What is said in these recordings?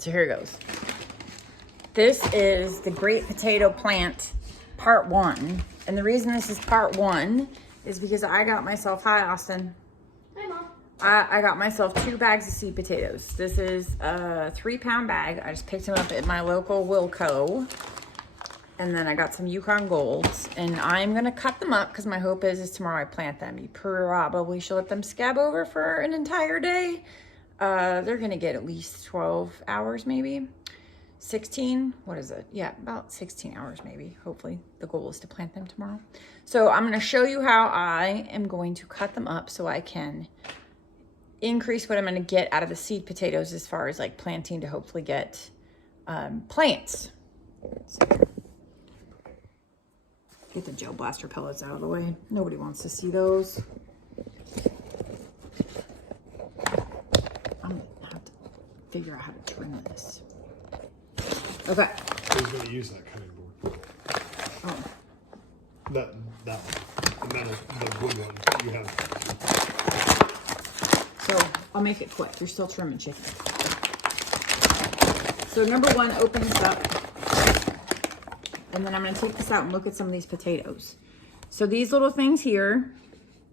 So here it goes. This is the Great Potato Plant Part 1. And the reason this is Part 1 is because I got myself, hi Austin. Hi Mom. I got myself 2 bags of seed potatoes. This is a 3-pound bag. I just picked them up at my local Wilco. And then I got some Yukon Golds. And I'm gonna cut them up because my hope is tomorrow I plant them. You probably should let them scab over for an entire day. They're gonna get at least 12 hours maybe. 16, what is it? Yeah, about 16 hours maybe, hopefully. The goal is to plant them tomorrow. So I'm gonna show you how I am going to cut them up so I can increase what I'm gonna get out of the seed potatoes as far as like planting to hopefully get plants. So, get the gel blaster pellets out of the way. Nobody wants to see those. I'm gonna have to figure out how to trim this. Okay. Who's going to use that cutting board? Oh. That one. The metal, the wood one you have. So I'll make it quick. You're still trimming chicken. So number 1 opens up. And then I'm going to take this out and look at some of these potatoes. So these little things here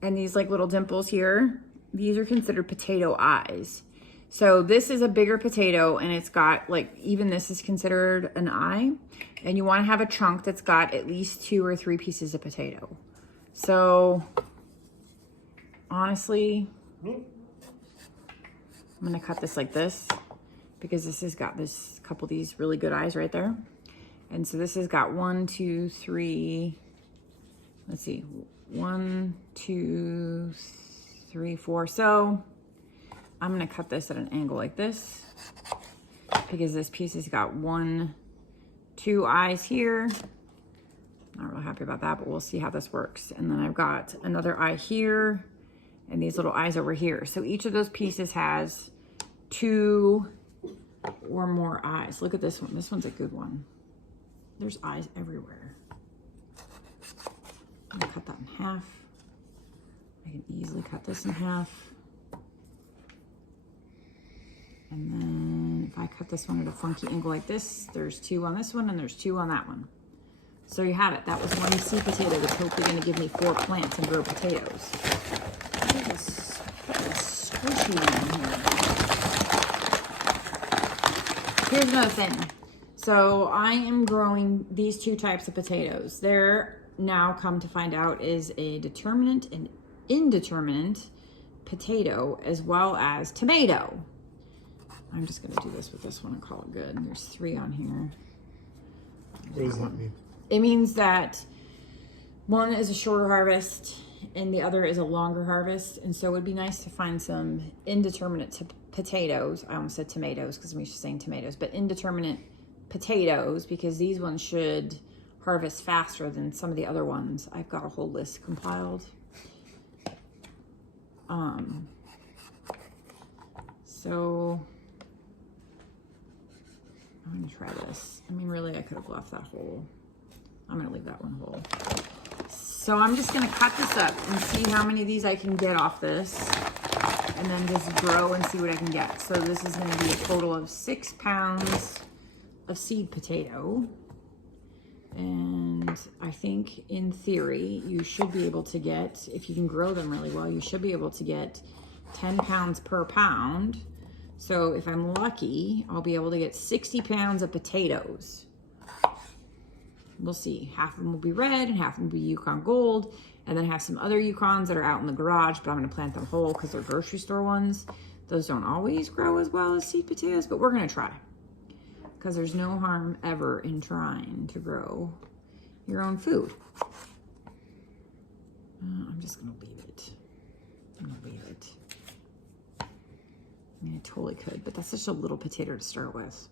and these like little dimples here, these are considered potato eyes. So this is a bigger potato and it's got like, even this is considered an eye. And you want to have a chunk that's got at least 2 or 3 pieces of potato. So honestly, I'm going to cut this like this because this has got this couple of these really good eyes right there. And so this has got 1, 2, 3, let's see, 1, 2, 3, 4. So I'm gonna cut this at an angle like this because this piece has got 1, 2 eyes here. Not real happy about that, but we'll see how this works. And then I've got another eye here and these little eyes over here. So each of those pieces has 2 or more eyes. Look at this one. This one's a good one. There's eyes everywhere. I'm gonna cut that in half. I can easily cut this in half. And then if I cut this one at a funky angle like this, there's 2 on this one and there's 2 on that one. So you have it. That was 1 seed potato that's hopefully gonna give me 4 plants and grow potatoes. Look at this squishy one here. Here's another thing. So I am growing these 2 types of potatoes. There now come to find out is a determinate and indeterminate potato as well as tomato. I'm just gonna do this with this one and call it good. There's 3 on here. What does that mean? It means that one is a shorter harvest and the other is a longer harvest. And so it would be nice to find some indeterminate potatoes. I almost said tomatoes because I'm used to saying tomatoes, but indeterminate potatoes because these ones should harvest faster than some of the other ones. I've got a whole list compiled. So I'm gonna try this. I mean, really, I could have left that whole. I'm gonna leave that one whole. So I'm just gonna cut this up and see how many of these I can get off this and then just grow and see what I can get. So this is gonna be a total of 6 pounds of seed potato. And I think in theory, you should be able to get, if you can grow them really well, you should be able to get 10 pounds per pound. So if I'm lucky, I'll be able to get 60 pounds of potatoes. We'll see. Half of them will be red and half of them will be Yukon Gold. And then I have some other Yukons that are out in the garage, but I'm gonna plant them whole because they're grocery store ones. Those don't always grow as well as seed potatoes, but we're gonna try. Because there's no harm ever in trying to grow your own food. I'm just gonna leave it. I'm gonna leave it. I mean, I totally could, but that's such a little potato to start with.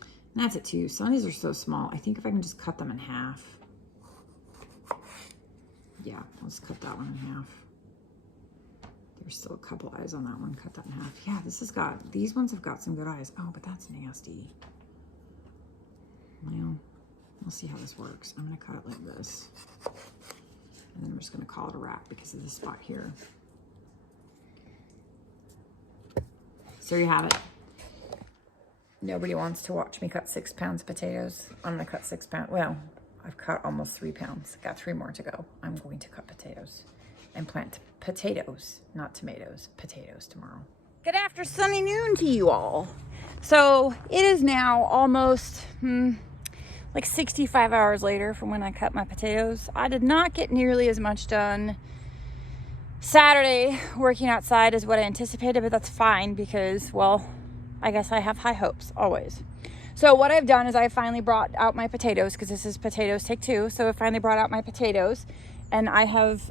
And that's it too. Some of these are so small. I think if I can just cut them in half. Yeah, let's cut that one in half. There's still a couple eyes on that one. Cut that in half. Yeah, this has got, these ones have got some good eyes. Oh, but that's nasty. Well, we'll see how this works. I'm gonna cut it like this. And then I'm just gonna call it a wrap because of this spot here. So you have it. Nobody wants to watch me cut 6 pounds of potatoes. I'm gonna cut 6 pounds. Well, I've cut almost 3 pounds. Got 3 more to go. I'm going to cut potatoes and plant potatoes, not tomatoes, potatoes tomorrow. Good after sunny noon to you all. So it is now almost like 65 hours later from when I cut my potatoes. I did not get nearly as much done Saturday working outside as what I anticipated, but that's fine because, well, I guess I have high hopes always. So what I've done is I finally brought out my potatoes, because this is potatoes take 2. So I finally brought out my potatoes, and I've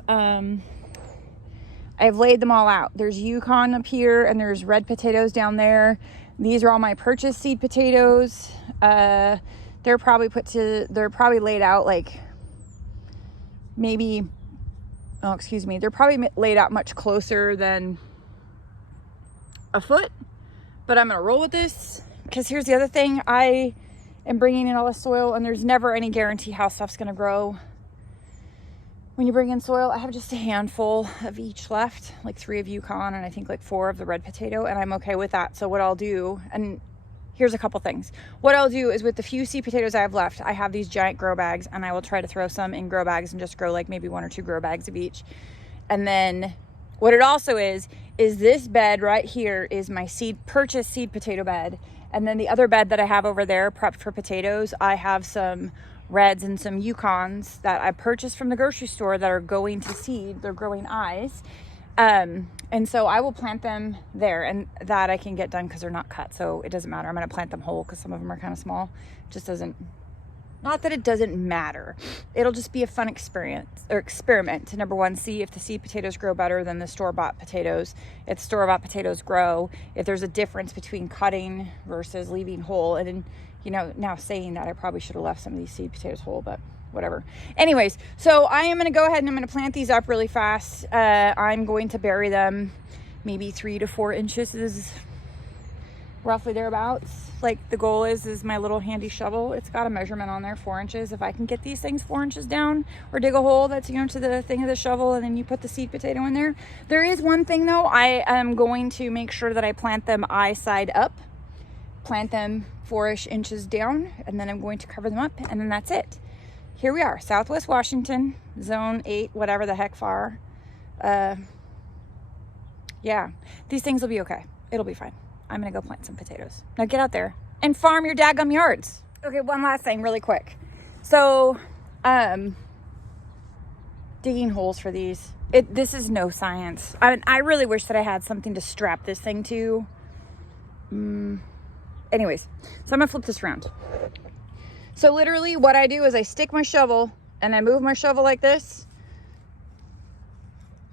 laid them all out. There's Yukon up here, and there's red potatoes down there. These are all my purchased seed potatoes. They're probably laid out like maybe, oh, excuse me. They're probably laid out much closer than a foot, but I'm going to roll with this, because here's the other thing. I am bringing in all the soil, and there's never any guarantee how stuff's going to grow when you bring in soil. I have just a handful of each left, like 3 of Yukon and I think like 4 of the red potato, and I'm okay with that. So what I'll do, and here's a couple things. What I'll do is with the few seed potatoes I have left, I have these giant grow bags, and I will try to throw some in grow bags and just grow like maybe 1 or 2 grow bags of each. And then what it also is this bed right here is my purchased seed potato bed. And then the other bed that I have over there prepped for potatoes, I have some reds and some Yukons that I purchased from the grocery store that are going to seed. They're growing eyes. And so I will plant them there, and that I can get done because they're not cut. So it doesn't matter. I'm going to plant them whole because some of them are kind of small. It just doesn't, not that it doesn't matter. It'll just be a fun experiment to, number one, see if the seed potatoes grow better than the store-bought potatoes. If the store-bought potatoes grow, if there's a difference between cutting versus leaving whole. And then, you know, now saying that, I probably should have left some of these seed potatoes whole, but whatever. Anyways, so I am going to go ahead and I'm going to plant these up really fast. I'm going to bury them maybe 3 to 4 inches, roughly thereabouts. Like the goal is my little handy shovel. It's got a measurement on there, 4 inches. If I can get these things 4 inches down, or dig a hole that's, you know, to the thing of the shovel, and then you put the seed potato in there. There is one thing though, I am going to make sure that I plant them eye side up, plant them 4-ish inches down, and then I'm going to cover them up, and then that's it. Here we are, Southwest Washington, zone 8, whatever the heck far. Yeah, these things will be okay. It'll be fine. I'm gonna go plant some potatoes. Now get out there and farm your daggum yards. Okay, one last thing really quick. So, digging holes for these. This is no science. I really wish that I had something to strap this thing to. Anyways, so I'm gonna flip this around. So literally what I do is I stick my shovel and I move my shovel like this.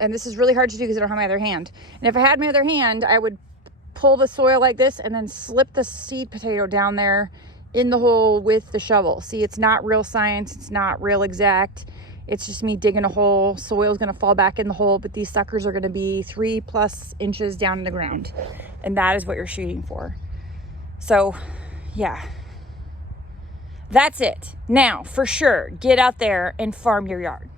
And this is really hard to do because I don't have my other hand. And if I had my other hand, I would pull the soil like this and then slip the seed potato down there in the hole with the shovel. See, it's not real science. It's not real exact. It's just me digging a hole. Soil's gonna fall back in the hole, but these suckers are gonna be 3+ inches down in the ground. And that is what you're shooting for. So, yeah. That's it. Now, for sure, get out there and farm your yard.